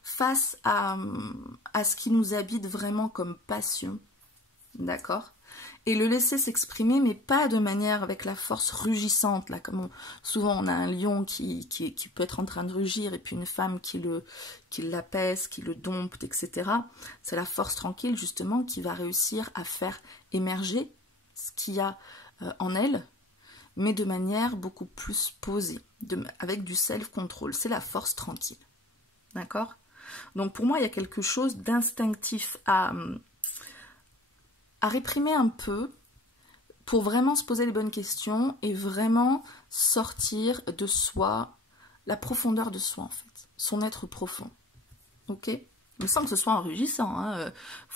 face à ce qui nous habite vraiment comme passion, d'accord? Et le laisser s'exprimer, mais pas de manière avec la force rugissante, là, comme souvent on a un lion qui peut être en train de rugir, et puis une femme qui l'apaise, qui le dompte, etc. C'est la force tranquille, justement, qui va réussir à faire émerger ce qu'il y a en elle, mais de manière beaucoup plus posée, avec du self-control. C'est la force tranquille. D'accord? Donc pour moi, il y a quelque chose d'instinctif à réprimer un peu pour vraiment se poser les bonnes questions et vraiment sortir de soi, la profondeur de soi en fait, son être profond. Ok? Mais sans que ce soit enrichissant. Hein.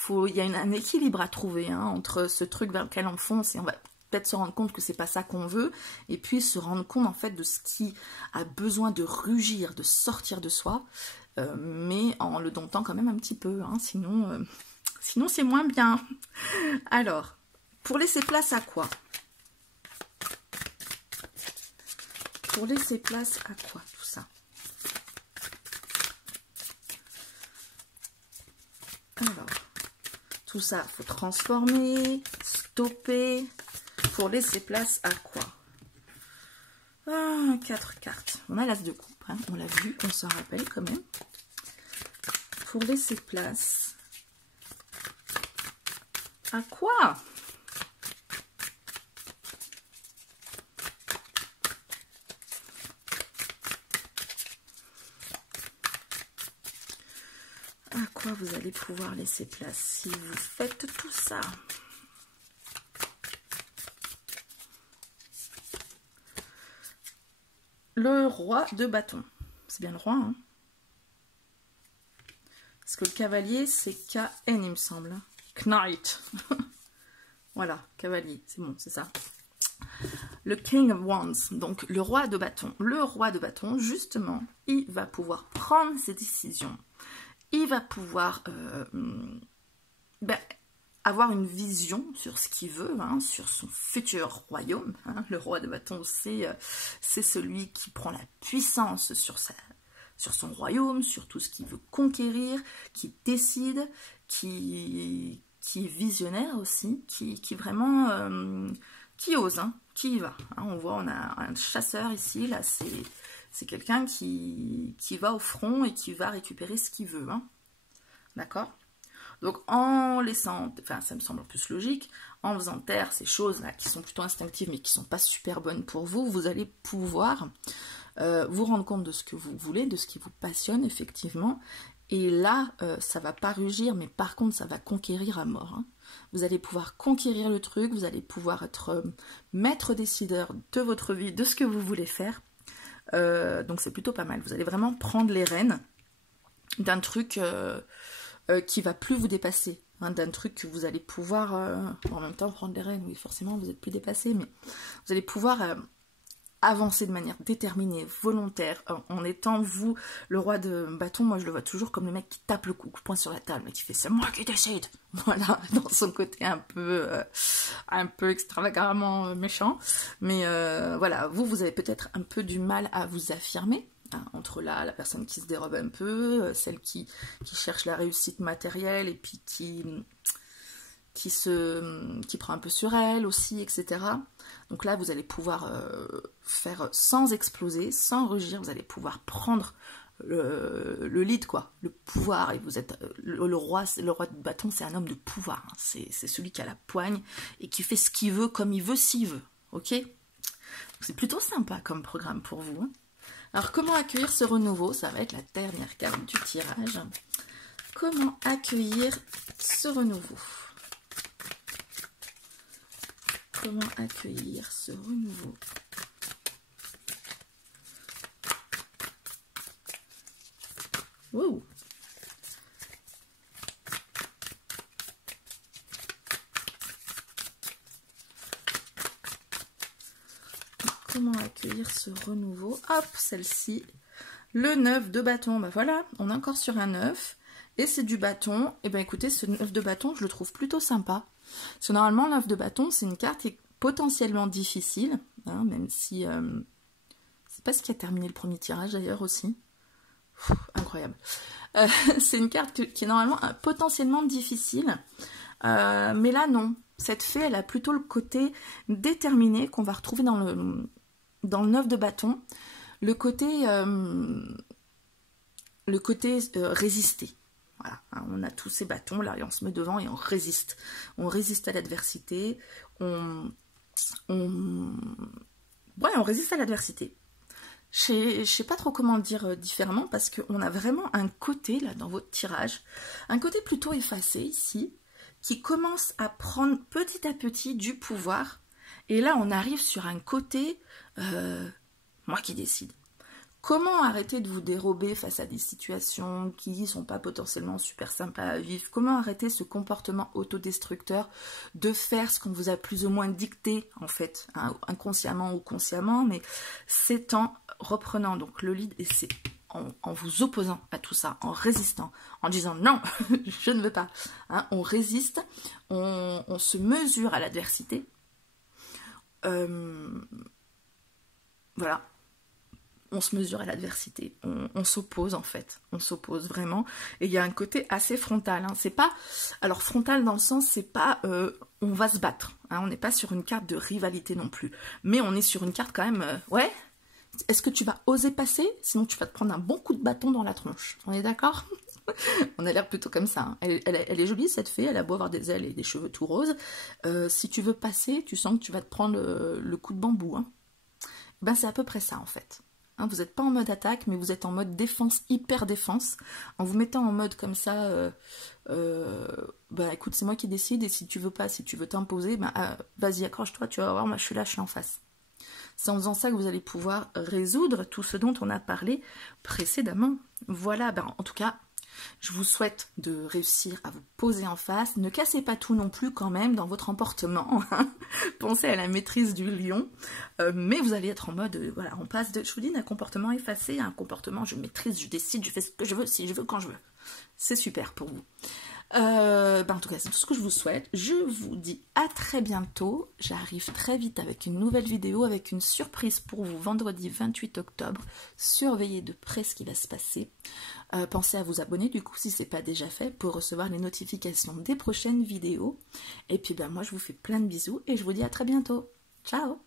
Il y a un équilibre à trouver hein, entre ce truc vers lequel on fonce et on va peut-être se rendre compte que c'est pas ça qu'on veut, et puis se rendre compte en fait de ce qui a besoin de rugir, de sortir de soi, mais en le domptant quand même un petit peu, hein, sinon c'est moins bien. Alors, pour laisser place à quoi? Pour laisser place à quoi tout ça? Alors, tout ça, il faut transformer, stopper. Pour laisser place à quoi? 4 cartes. On a l'as de coupe, hein, on l'a vu, on s'en rappelle quand même. Pour laisser place À quoi? À quoi vous allez pouvoir laisser place si vous faites tout ça? Le roi de bâton. C'est bien le roi, hein? Parce que le cavalier, c'est K-N, il me semble. Knight. Voilà, cavalier, c'est bon, c'est ça. Le King of Wands, donc le roi de bâton. Le roi de bâton, justement, il va pouvoir prendre ses décisions. Il va pouvoir avoir une vision sur ce qu'il veut, hein, sur son futur royaume. Hein. Le roi de bâton, c'est celui qui prend la puissance sur son royaume, sur tout ce qu'il veut conquérir, qui décide, qui est visionnaire aussi, qui vraiment, qui ose, hein, qui y va. Hein. On voit, on a un chasseur ici, là, c'est quelqu'un qui va au front et qui va récupérer ce qu'il veut. Hein. D'accord? Donc en laissant, enfin ça me semble plus logique, en faisant taire ces choses-là qui sont plutôt instinctives mais qui ne sont pas super bonnes pour vous, vous allez pouvoir vous rendre compte de ce que vous voulez, de ce qui vous passionne effectivement. Et là, ça va pas rugir, mais par contre ça va conquérir à mort. Hein. Vous allez pouvoir conquérir le truc, vous allez pouvoir être maître décideur de votre vie, de ce que vous voulez faire. Donc c'est plutôt pas mal. Vous allez vraiment prendre les rênes d'un truc qui va plus vous dépasser, hein, d'un truc que vous allez pouvoir, en même temps prendre les rênes, oui forcément vous êtes plus dépassé, mais vous allez pouvoir avancer de manière déterminée, volontaire, en étant vous, le roi de bâton. Moi je le vois toujours comme le mec qui tape le coup de poing sur la table, qui fait c'est moi qui décide, voilà, dans son côté un peu extravagamment méchant, mais voilà, vous avez peut-être un peu du mal à vous affirmer. Hein, entre la personne qui se dérobe un peu, celle qui cherche la réussite matérielle et puis qui prend un peu sur elle aussi, etc. Donc là, vous allez pouvoir faire sans exploser, sans rugir, vous allez pouvoir prendre le lead, quoi, le pouvoir, et vous êtes le roi de bâton, c'est un homme de pouvoir, hein, c'est celui qui a la poigne et qui fait ce qu'il veut, comme il veut, s'il veut, ok? C'est plutôt sympa comme programme pour vous, hein. Alors, comment accueillir ce renouveau? Ça va être la dernière carte du tirage. Comment accueillir ce renouveau? Comment accueillir ce renouveau? Wow. Comment accueillir ce renouveau? Hop, celle-ci. Le 9 de bâton. Bah voilà, on est encore sur un 9. Et c'est du bâton. Et ben écoutez, ce 9 de bâton, je le trouve plutôt sympa. Parce que normalement, le 9 de bâton, c'est une carte qui est potentiellement difficile. Hein, même si... c'est pas ce qui a terminé le premier tirage d'ailleurs aussi. Incroyable. C'est une carte qui est normalement potentiellement difficile. Mais là, non. Cette fée, elle a plutôt le côté déterminé qu'on va retrouver dans le 9 de bâton. Le côté résister. Voilà, hein, on a tous ces bâtons là et on se met devant et on résiste. On résiste à l'adversité. On résiste à l'adversité. Je sais pas trop comment le dire différemment parce qu'on a vraiment un côté là dans votre tirage, un côté plutôt effacé ici, qui commence à prendre petit à petit du pouvoir. Et là, on arrive sur un côté moi qui décide. Comment arrêter de vous dérober face à des situations qui ne sont pas potentiellement super sympas à vivre? Comment arrêter ce comportement autodestructeur de faire ce qu'on vous a plus ou moins dicté, en fait, hein, inconsciemment ou consciemment, mais c'est en reprenant donc le lead et c'est en vous opposant à tout ça, en résistant, en disant non, je ne veux pas. Hein, on résiste, on se mesure à l'adversité. Voilà. On se mesure à l'adversité, on s'oppose en fait, on s'oppose vraiment, et il y a un côté assez frontal, hein. C'est pas, alors frontal dans le sens, c'est pas on va se battre, hein. On n'est pas sur une carte de rivalité non plus, mais on est sur une carte quand même, ouais, Est-ce que tu vas oser passer? Sinon, tu vas te prendre un bon coup de bâton dans la tronche. On est d'accord? On a l'air plutôt comme ça. Hein. Elle est jolie, cette fée. Elle a beau avoir des ailes et des cheveux tout roses. Si tu veux passer, tu sens que tu vas te prendre le coup de bambou. Hein. Ben, c'est à peu près ça, en fait. Hein, vous n'êtes pas en mode attaque, mais vous êtes en mode défense, hyper défense. En vous mettant en mode comme ça, bah écoute, c'est moi qui décide, et si tu veux pas, si tu veux t'imposer, ben, vas-y, accroche-toi, tu vas voir, moi je suis là, je suis en face. C'est en faisant ça que vous allez pouvoir résoudre tout ce dont on a parlé précédemment. Voilà, ben, en tout cas, je vous souhaite de réussir à vous poser en face. Ne cassez pas tout non plus quand même dans votre emportement. Pensez à la maîtrise du lion. Mais vous allez être en mode, voilà, on passe de, je vous dis, d'un comportement effacé à un comportement, je maîtrise, je décide, je fais ce que je veux, si je veux, quand je veux. C'est super pour vous. Ben en tout cas, c'est tout ce que je vous souhaite. Je vous dis à très bientôt. J'arrive très vite avec une nouvelle vidéo, avec une surprise pour vous vendredi 28 octobre. Surveillez de près ce qui va se passer. Pensez à vous abonner du coup si ce n'est pas déjà fait pour recevoir les notifications des prochaines vidéos. Et puis ben moi je vous fais plein de bisous et je vous dis à très bientôt. Ciao!